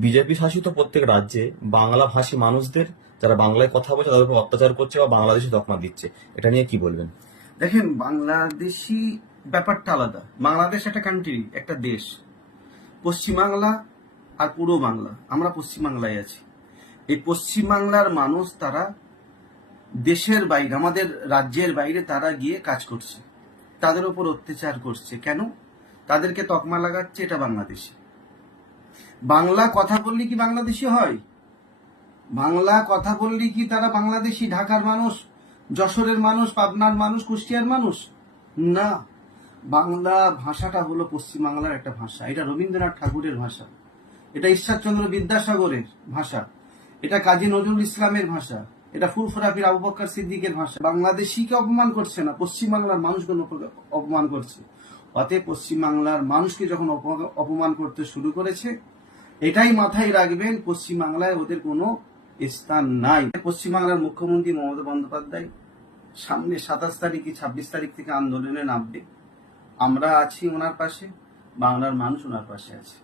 BJP শাসিত প্রত্যেক রাজ্যে বাংলা ভাষী মানুষদের, যারা বাংলায় কথা বলছে, তাদের উপর অত্যাচার করছে বা বাংলাদেশে তকমা দিচ্ছে। এটা নিয়ে কি বলবেন? দেখেন, বাংলাদেশি ব্যাপারটা আলাদা। বাংলাদেশ একটা কান্ট্রি, একটা দেশ। পশ্চিমবাংলা আর পূর্ব বাংলা, আমরা পশ্চিমবাংলায় আছি। এই পশ্চিমবাংলার মানুষ তারা দেশের বাইরে, আমাদের রাজ্যের বাইরে তারা গিয়ে কাজ করছে, তাদের উপর অত্যাচার করছে। কেন? তাদেরকে তকমা লাগাচ্ছে এটা বাংলাদেশি। বাংলা কথা বললে কি বাংলাদেশি হয়? বাংলা কথা বললে কি তারা বাংলাদেশি? ঢাকার মানুষ, যশোরের মানুষ, পাবনার মানুষ, কুষ্টিয়ার মানুষ? না। বাংলা ভাষাটা হলো পশ্চিমবাংলার একটা ভাষা। এটা রবীন্দ্রনাথ ঠাকুরের ভাষা, এটা ঈশ্বরচন্দ্র বিদ্যাসাগরের ভাষা, এটা কাজী নজরুল ইসলামের ভাষা, এটা ফুরফুরা পীর আবু বকর সিদ্দিকের ভাষা। বাংলাদেশিকে অপমান করছে না, পশ্চিমবাংলার মানুষগুলো অপমান করছে। অতএব পশ্চিমবাংলার মানুষকে যখন অপমান করতে শুরু করেছে, এটাই মাথায় রাখবেন, পশ্চিমবাংলায় ওদের কোনো স্থান নাই। পশ্চিমবাংলার মুখ্যমন্ত্রী মমতা বন্দ্যোপাধ্যায় সামনে 27 তারিখ কি 26 তারিখ থেকে আন্দোলনে নামবে। আমরা আছি ওনার পাশে, বাংলার মানুষ ওনার পাশে আছে।